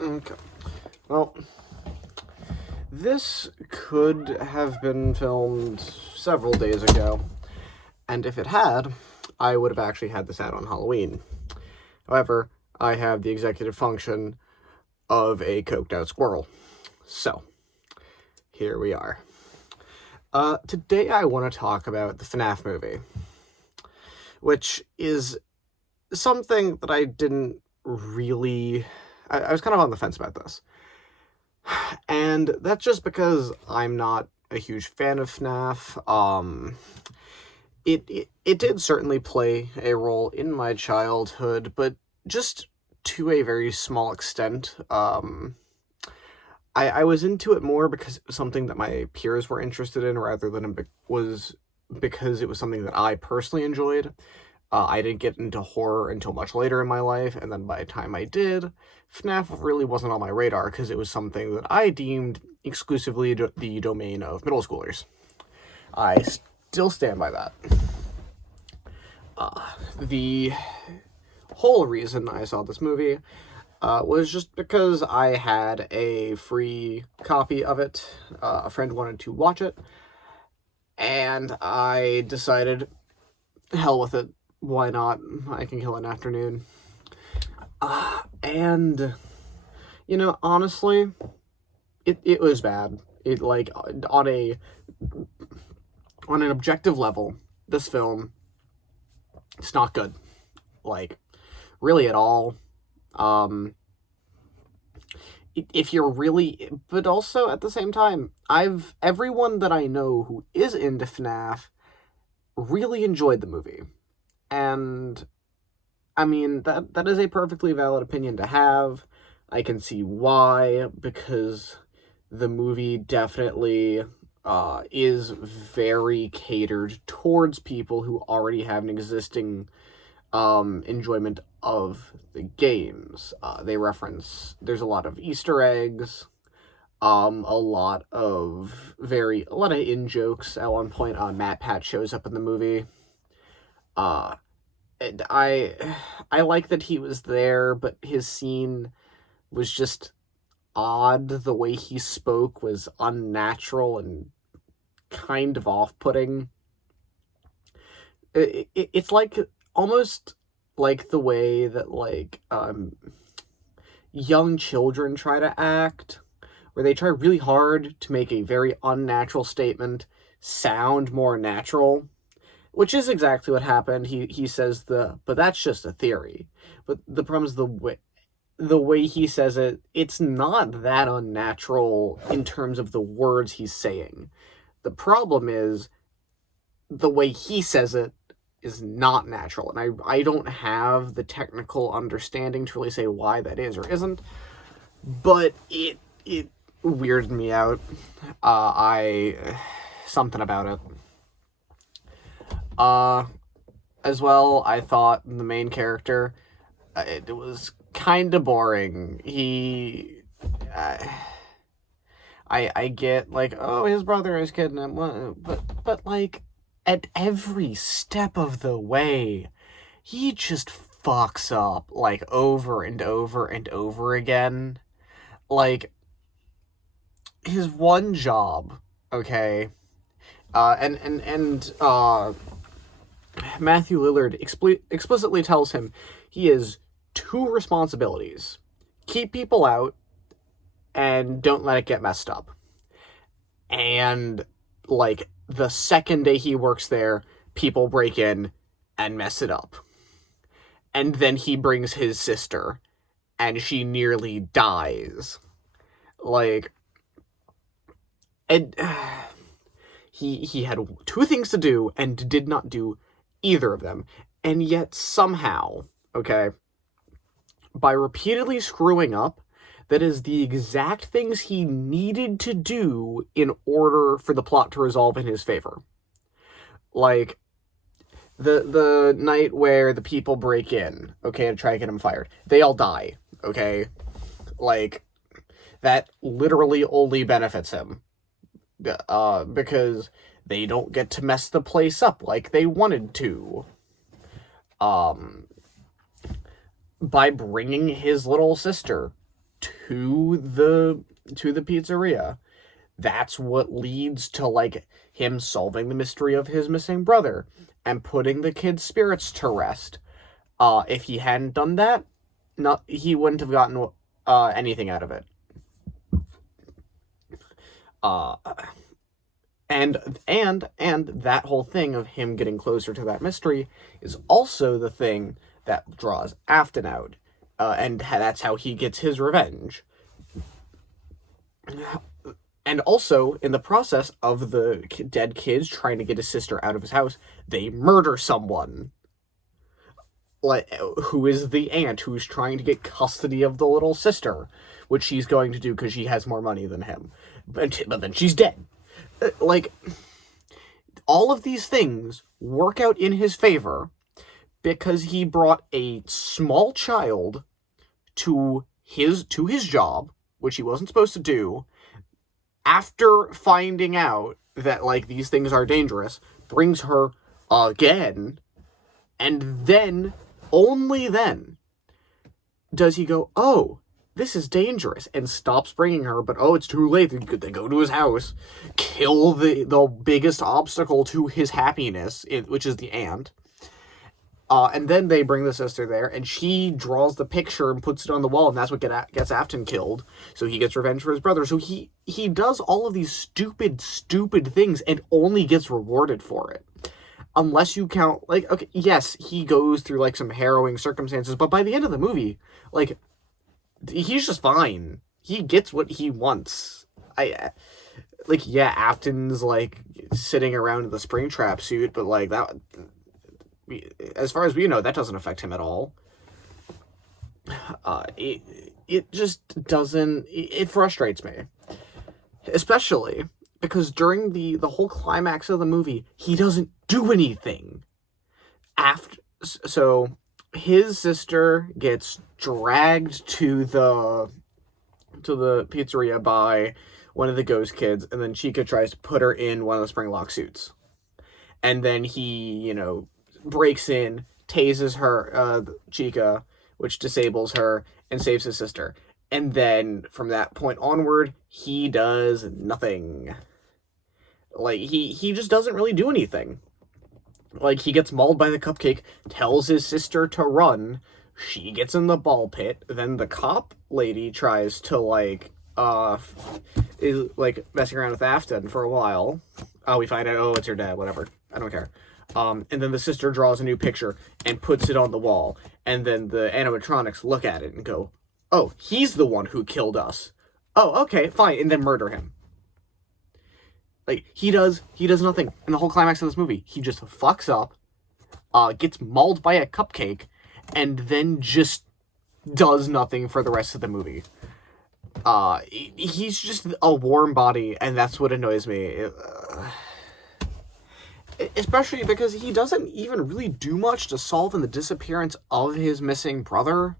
Okay. Well, this could have been filmed several days ago, and if it had, I would have actually had this out on Halloween. However, I have the executive function of a coked out squirrel. So, here we are. Today I want to talk about the FNAF movie, which is something that I didn't really... I was kind of on the fence about this. And that's just because I'm not a huge fan of FNAF. It did certainly play a role in my childhood, but just to a very small extent. I was into it more because it was something that my peers were interested in, rather than because it was something that I personally enjoyed. I didn't get into horror until much later in my life, and then by the time I did, FNAF really wasn't on my radar because it was something that I deemed exclusively the domain of middle schoolers. I still stand by that. The whole reason I saw this movie was just because I had a free copy of it. A friend wanted to watch it, and I decided, hell with it. Why not? I can kill an afternoon. And, honestly, it was bad. It, on an objective level, this film, it's not good. Really at all. If you're really... But also, at the same time, everyone that I know who is into FNAF really enjoyed the movie. And, I mean, that is a perfectly valid opinion to have. I can see why, because the movie definitely is very catered towards people who already have an existing enjoyment of the games. There's a lot of Easter eggs, a lot of in-jokes. At one point, Matt Pat shows up in the movie. And I like that he was there, but his scene was just odd. The way he spoke was unnatural and kind of off-putting. It's almost like the way that young children try to act, where they try really hard to make a very unnatural statement sound more natural. Which is exactly what happened. He says but that's just a theory. But the problem is the way he says it, it's not that unnatural in terms of the words he's saying. The problem is the way he says it is not natural. And I don't have the technical understanding to really say why that is or isn't. But it weirded me out. Something about it. As well, I thought the main character, it was kind of boring. I get, his brother is kidnapped, but at every step of the way, he just fucks up, over and over and over again. His one job, okay, Matthew Lillard explicitly tells him he has two responsibilities. Keep people out, and don't let it get messed up. And, the second day he works there, people break in and mess it up. And then he brings his sister, and she nearly dies. He had two things to do, and did not do either of them. And yet somehow, okay, by repeatedly screwing up, that is the exact things he needed to do in order for the plot to resolve in his favor. The night where the people break in, okay, to try to get him fired. They all die, okay? That literally only benefits him. Because they don't get to mess the place up like they wanted to. by bringing his little sister to the pizzeria. That's what leads to, like, him solving the mystery of his missing brother and putting the kid's spirits to rest. If he hadn't done that, he wouldn't have gotten anything out of it. And that whole thing of him getting closer to that mystery is also the thing that draws Afton out, and that's how he gets his revenge. And also, in the process of the dead kids trying to get his sister out of his house, they murder someone. Like, who is the aunt who's trying to get custody of the little sister, which she's going to do because she has more money than him. But then she's dead. Like, all of these things work out in his favor because he brought a small child to his job, which he wasn't supposed to do, after finding out that, like, these things are dangerous, brings her again, and then, only then, does he go, oh, this is dangerous, and stops bringing her, but it's too late. They go to his house, kill the biggest obstacle to his happiness, which is the aunt, and then they bring the sister there, and she draws the picture and puts it on the wall, and that's what gets Afton killed, so he gets revenge for his brother. So he does all of these stupid things and only gets rewarded for it. Unless you count, like, okay, yes, he goes through, like, some harrowing circumstances, but by the end of the movie, like, he's just fine. He gets what he wants. Afton's, like, sitting around in the Springtrap suit, but, like, that, as far as we know, that doesn't affect him at all. It just doesn't, it frustrates me. Especially because during the whole climax of the movie, he doesn't do anything. So his sister gets dragged to the pizzeria by one of the ghost kids, and then Chica tries to put her in one of the Springlock suits. And then he, breaks in, tases her, Chica, which disables her, and saves his sister. And then, from that point onward, he does nothing. Like, he just doesn't really do anything. Like, he gets mauled by the cupcake, tells his sister to run, she gets in the ball pit, then the cop lady tries to, is, messing around with Afton for a while. We find out, it's her dad, whatever. I don't care. And then the sister draws a new picture and puts it on the wall. And then the animatronics look at it and go, oh, he's the one who killed us. Oh, okay, fine. And then murder him. Like, he does nothing in the whole climax of this movie. He just fucks up, gets mauled by a cupcake, and then just does nothing for the rest of the movie. He's just a warm body, and that's what annoys me. Especially because he doesn't even really do much to solve in the disappearance of his missing brother,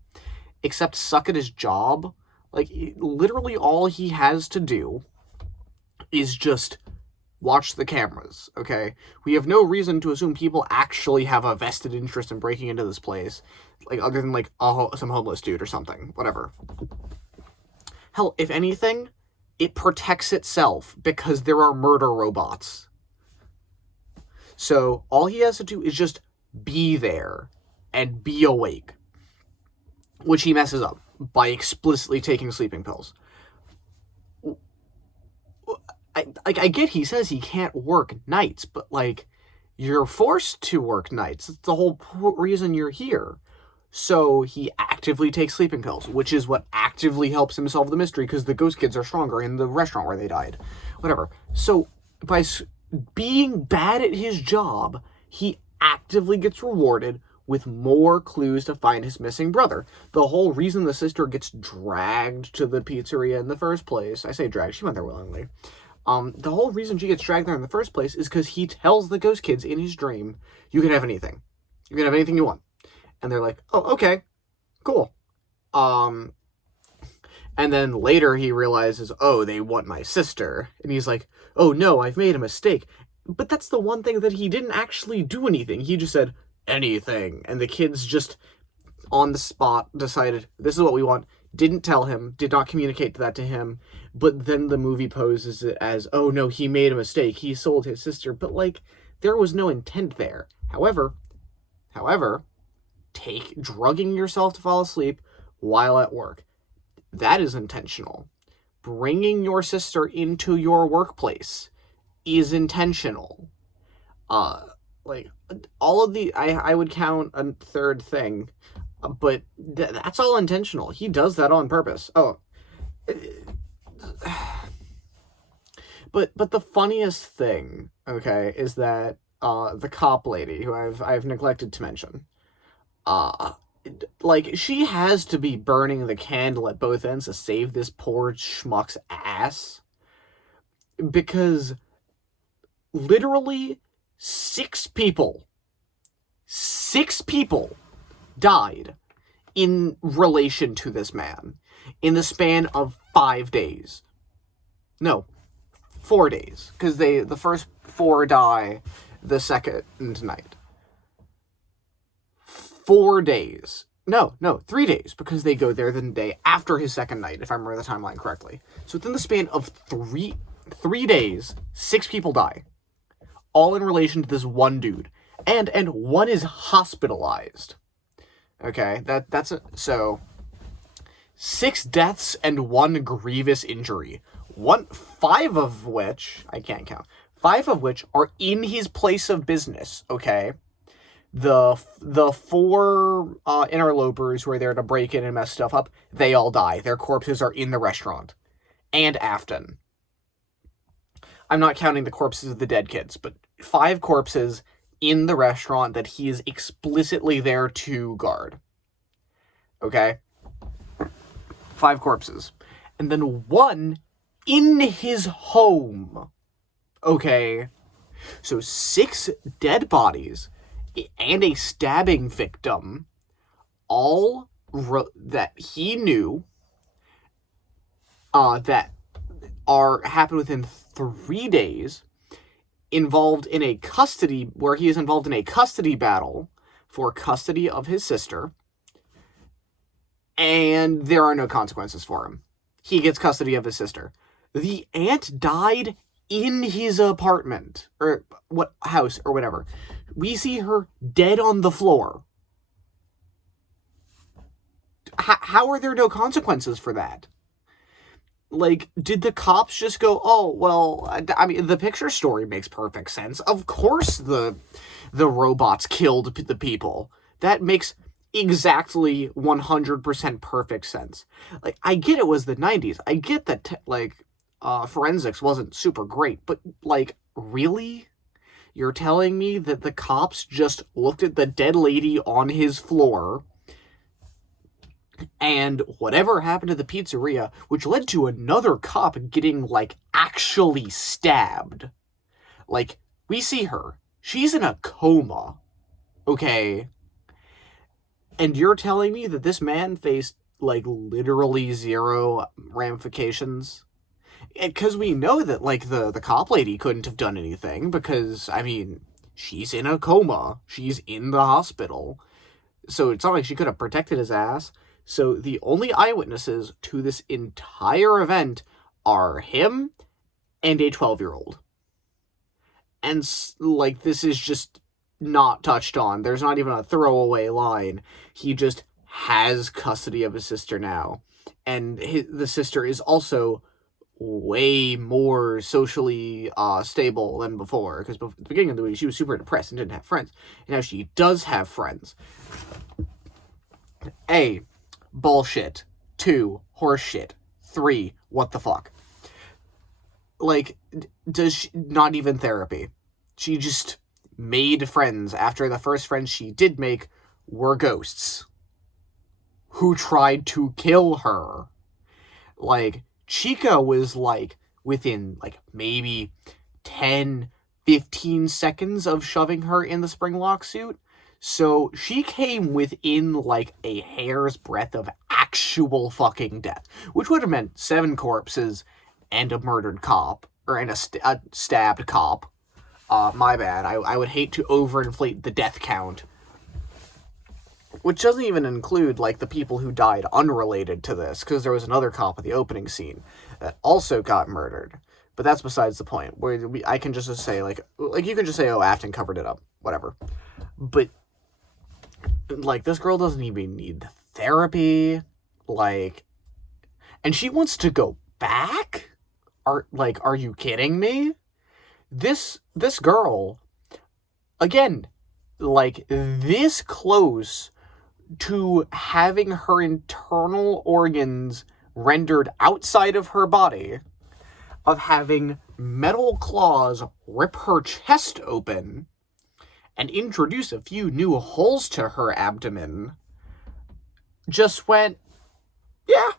except suck at his job. Like, literally all he has to do is just watch the cameras, okay? We have no reason to assume people actually have a vested interest in breaking into this place, like, other than, like, some homeless dude or something, whatever. Hell, if anything, it protects itself because there are murder robots. So all he has to do is just be there and be awake, which he messes up by explicitly taking sleeping pills. I get he says he can't work nights, but, like, you're forced to work nights. That's the whole reason you're here. So he actively takes sleeping pills, which is what actively helps him solve the mystery, because the ghost kids are stronger in the restaurant where they died. Whatever. So by being bad at his job, he actively gets rewarded with more clues to find his missing brother. The whole reason the sister gets dragged to the pizzeria in the first place, I say dragged, she went there willingly. The whole reason she gets dragged there in the first place is because he tells the ghost kids in his dream, you can have anything. You can have anything you want. And they're like, oh, okay, cool. And then later he realizes, oh, they want my sister. And he's like, oh no, I've made a mistake. But that's the one thing that he didn't actually do anything. He just said, anything. And the kids just on the spot decided, this is what we want, didn't tell him, did not communicate that to him, but then the movie poses it as, oh no, he made a mistake, he sold his sister, but, like, there was no intent there. However, take drugging yourself to fall asleep while at work. That is intentional. Bringing your sister into your workplace is intentional. Like, all of the, I would count a third thing, but that's all intentional. He does that on purpose. Oh. But the funniest thing, okay, is that, the cop lady, who I've neglected to mention, like, she has to be burning the candle at both ends to save this poor schmuck's ass, because literally 6 people died in relation to this man in the span of 5 days. No, 4 days, because the first 4 die the second night. 4 days. No, 3 days, because they go there the day after his second night, if I remember the timeline correctly. So within the span of three days, 6 people die. All in relation to this one dude. And one is hospitalized. Okay, that's so 6 deaths and 1 grievous injury. 5 of which, I can't count, 5 of which are in his place of business, okay? The 4 interlopers who are there to break in and mess stuff up, they all die. Their corpses are in the restaurant. And Afton. I'm not counting the corpses of the dead kids, but 5 corpses in the restaurant that he is explicitly there to guard. Okay? 5 corpses. And then 1 in his home. Okay? So 6 dead bodies and a stabbing victim, all that he knew, that happened within 3 days, involved in a custody, where he is involved in a custody battle for custody of his sister, and there are no consequences for him. He gets custody of his sister. The aunt died in his apartment, or house, or whatever. We see her dead on the floor. How are there no consequences for that? Like, did the cops just go, oh, well, I mean, the picture story makes perfect sense. Of course the robots killed the people. That makes exactly 100% perfect sense. Like, I get it was the 90s. I get that, forensics wasn't super great. But, like, really? You're telling me that the cops just looked at the dead lady on his floor, and whatever happened to the pizzeria, which led to another cop getting, like, actually stabbed. Like, we see her. She's in a coma. Okay? And you're telling me that this man faced, like, literally 0 ramifications? Because we know that, like, the cop lady couldn't have done anything, because, I mean, she's in a coma. She's in the hospital. So it's not like she could have protected his ass. So the only eyewitnesses to this entire event are him and a 12-year-old. And, like, this is just not touched on. There's not even a throwaway line. He just has custody of his sister now. And the sister is also way more socially stable than before. Because at the beginning of the movie, she was super depressed and didn't have friends. And now she does have friends. A, bullshit. 2, horseshit. 3, what the fuck. Like, not even therapy. She just made friends after the first friends she did make were ghosts who tried to kill her. Like, Chica was, like, within, like, maybe 10, 15 seconds of shoving her in the Springlock suit. So she came within, like, a hair's breadth of actual fucking death, which would have meant 7 corpses and a murdered cop, and a stabbed cop. My bad. I would hate to overinflate the death count. which doesn't even include, like, the people who died unrelated to this, because there was another cop at the opening scene that also got murdered. But that's besides the point. I can just say, like, you can just say, oh, Afton covered it up. Whatever. But, like, this girl doesn't even need therapy. Like, and she wants to go back? Are you kidding me? This girl, again, like, this close to having her internal organs rendered outside of her body, of having metal claws rip her chest open and introduce a few new holes to her abdomen, just went, yeah,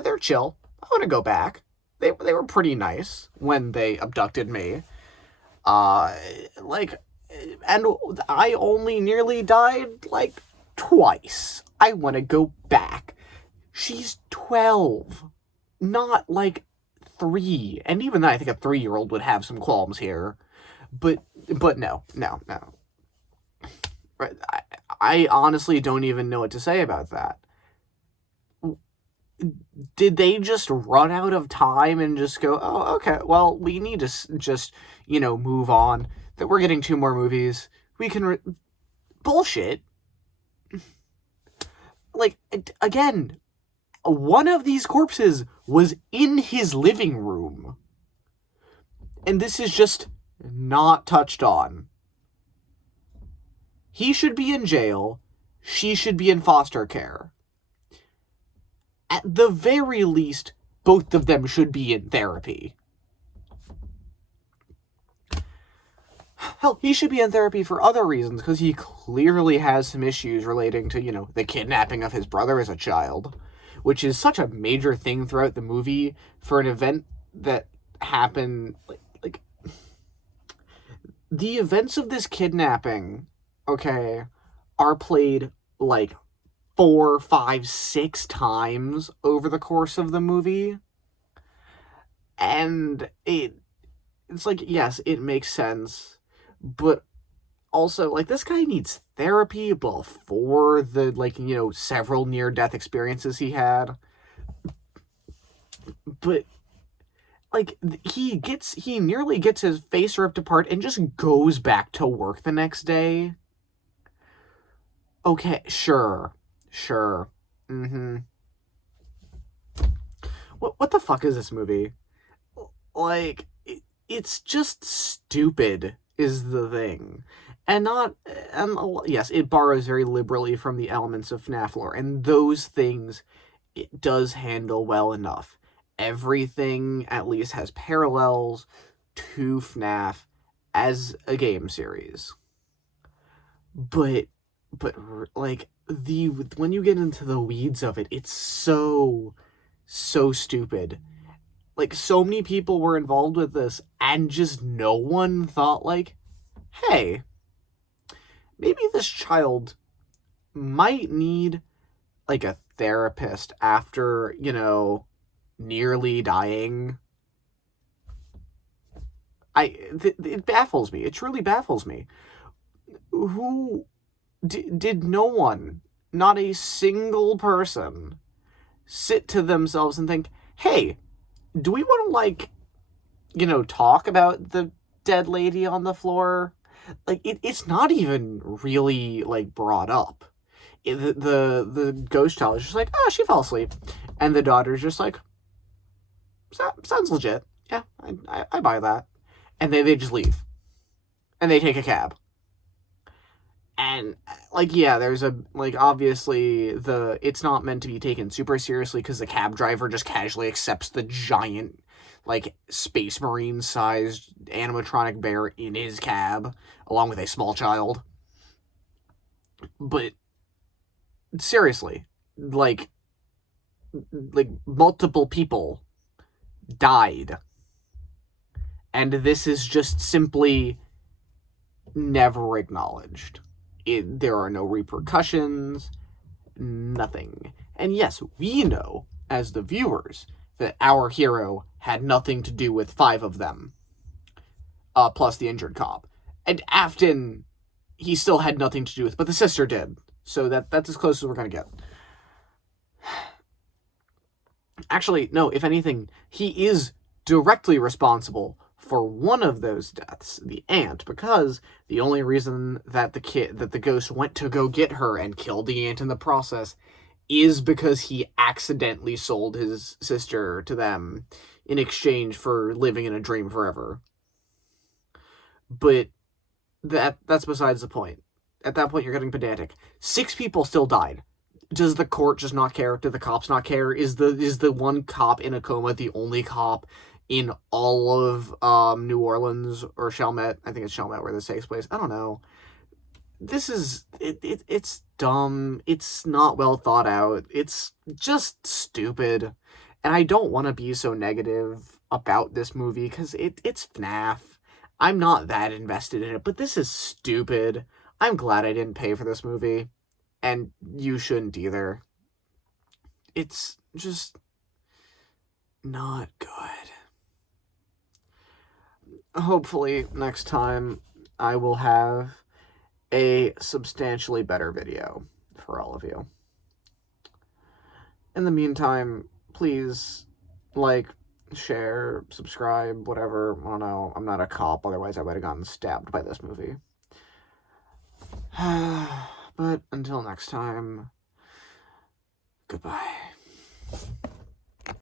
they're chill. I want to go back. They were pretty nice when they abducted me. And I only nearly died, like, twice. I want to go back. She's 12, not, like, 3. And even then, I think a 3-year-old would have some qualms here. But no. I honestly don't even know what to say about that. Did they just run out of time and just go, oh, okay, well, we need to just, move on, that we're getting 2 more movies, we can bullshit. Like, again, one of these corpses was in his living room, and this is just not touched on. He should be in jail, she should be in foster care. At the very least, both of them should be in therapy. Hell, he should be in therapy for other reasons, because he clearly has some issues relating to, the kidnapping of his brother as a child, which is such a major thing throughout the movie for an event that happened, like the events of this kidnapping, okay, are played, like, 4, 5, 6 times over the course of the movie. And it's like, yes, it makes sense, but also, like, this guy needs therapy before the, several near-death experiences he had. But, like, he nearly gets his face ripped apart and just goes back to work the next day. Okay, sure. What the fuck is this movie? Like, it's just stupid is the thing. And yes, it borrows very liberally from the elements of FNAF lore, and those things it does handle well enough. Everything at least has parallels to FNAF as a game series. But like, when you get into the weeds of it, it's so stupid. Like, so many people were involved with this, and just no one thought, like, hey, maybe this child might need, like, a therapist after, nearly dying. It baffles me. It truly baffles me. Who... Did no one, not a single person, sit to themselves and think, hey, do we want to, talk about the dead lady on the floor? Like, it's not even really, like, brought up. The ghost child is just like, oh, she fell asleep. And the daughter's just like, sounds legit. Yeah, I buy that. And they just leave. And they take a cab. And, like, yeah, there's obviously it's not meant to be taken super seriously because the cab driver just casually accepts the giant, like, Space Marine-sized animatronic bear in his cab, along with a small child. But, seriously, like, multiple people died. And this is just simply never acknowledged. There are no repercussions, nothing. And yes, we know, as the viewers, that our hero had nothing to do with 5 of them, plus the injured cop. And Afton, he still had nothing to do with, but the sister did. So that's as close as we're going to get. Actually, no, if anything, he is directly responsible for one of those deaths, the aunt, because the only reason that the ghost went to go get her and killed the aunt in the process is because he accidentally sold his sister to them in exchange for living in a dream forever. But that's besides the point. At that point, you're getting pedantic. 6 people still died. Does the court just not care? Do the cops not care? Is the one cop in a coma the only cop in all of New Orleans or Chalmette? I think it's Chalmette where this takes place. I don't know. This is it's dumb. It's not well thought out. It's just stupid. And I don't want to be so negative about this movie because it's FNAF. I'm not that invested in it, but this is stupid. I'm glad I didn't pay for this movie. And you shouldn't either. It's just not good. Hopefully, next time I will have a substantially better video for all of you. In the meantime, please like, share, subscribe, whatever. I don't know. I'm not a cop, otherwise I would have gotten stabbed by this movie. But until next time, goodbye.